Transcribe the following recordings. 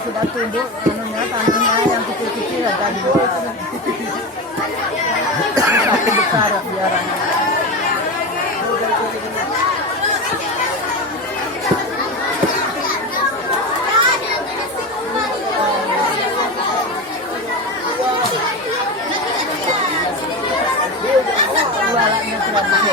Sudah tumbuh tanahnya yang kecil-kecil ada dua. Satu besar biarannya. Jualannya sudah masuk.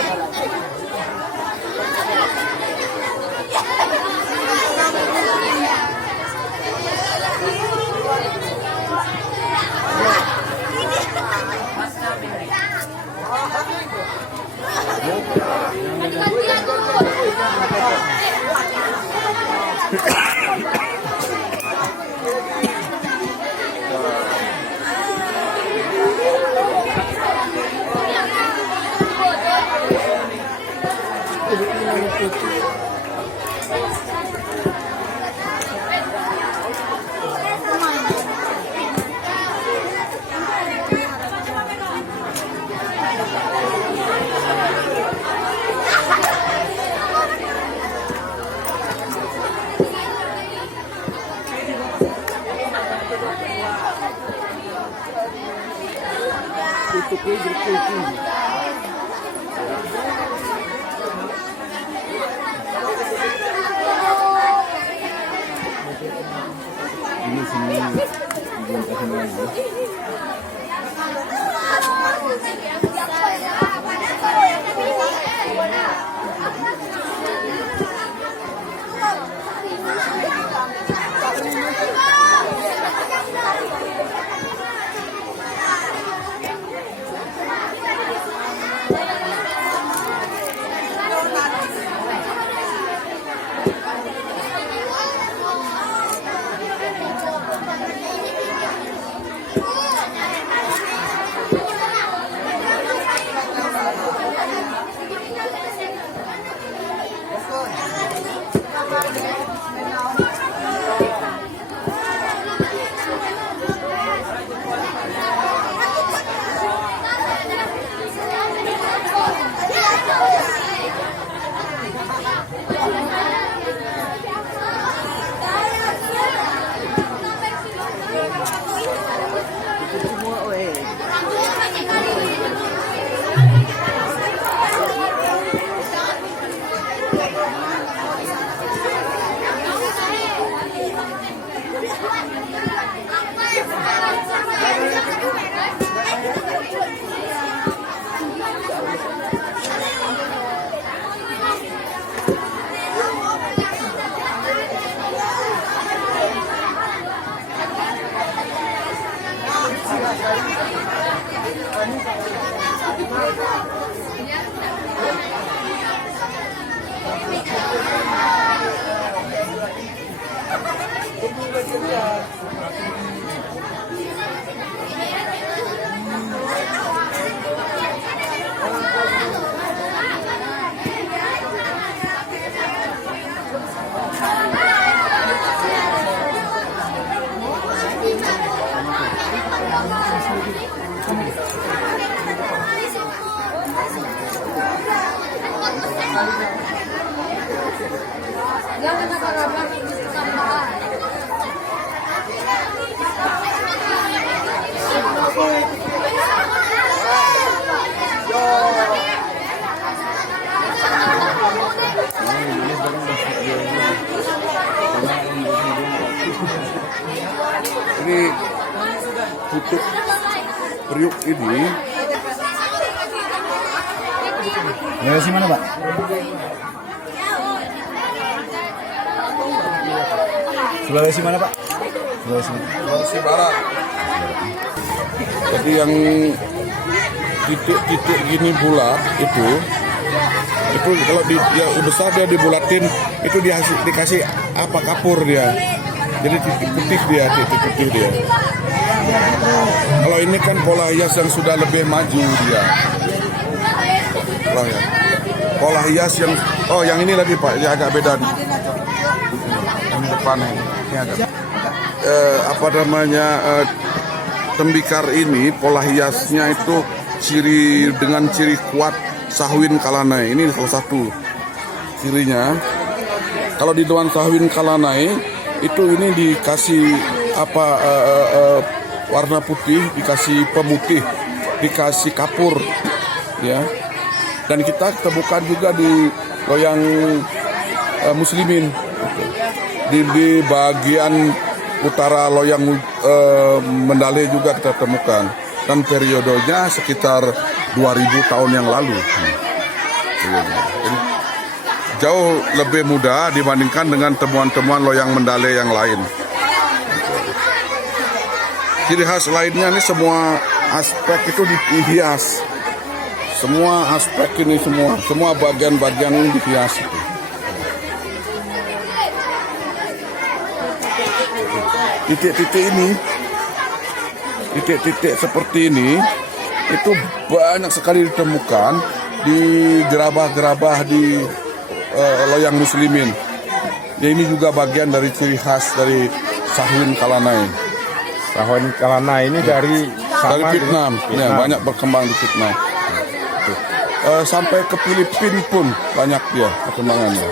Ini sini belum kasih lagi. Ini pupuk periuk ini Sulawesi mana, Pak? Sulawesi mana, Pak? Sulawesi mana? Sulawesi Barat. Jadi yang titik-titik gini bulat itu kalau dia besar dia dibulatin, itu dikasih apa kapur dia. Jadi titik putih dia. Kalau ini kan pola hias yang sudah lebih maju dia. Pola hias yang ini lagi Pak, ya agak beda. Yang depan ini agak. Tembikar ini pola hiasnya itu dengan ciri kuat Sahwin Kalanai. Ini salah satu cirinya. Kalau di Dewan Sahwin Kalanai itu ini dikasih warna putih, dikasih pemutih, dikasih kapur, ya. Dan kita temukan juga di loyang muslimin, di bagian utara loyang Mendale juga kita temukan. Dan periodenya sekitar 2000 tahun yang lalu. Jadi, jauh lebih mudah dibandingkan dengan temuan-temuan loyang Mendale yang lain. Ciri khas lainnya ini semua aspek itu dihias. Semua aspek ini semua bagian-bagian ini dihias itu. Titik-titik seperti ini itu banyak sekali ditemukan di gerabah-gerabah di loyang muslimin. Ya, ini juga bagian dari ciri khas dari Sahwin Kalanai. Sahwin Kalanai ini dari Vietnam. Ya, banyak berkembang di Vietnam. Sampai ke Filipina pun banyak dia perkembangannya.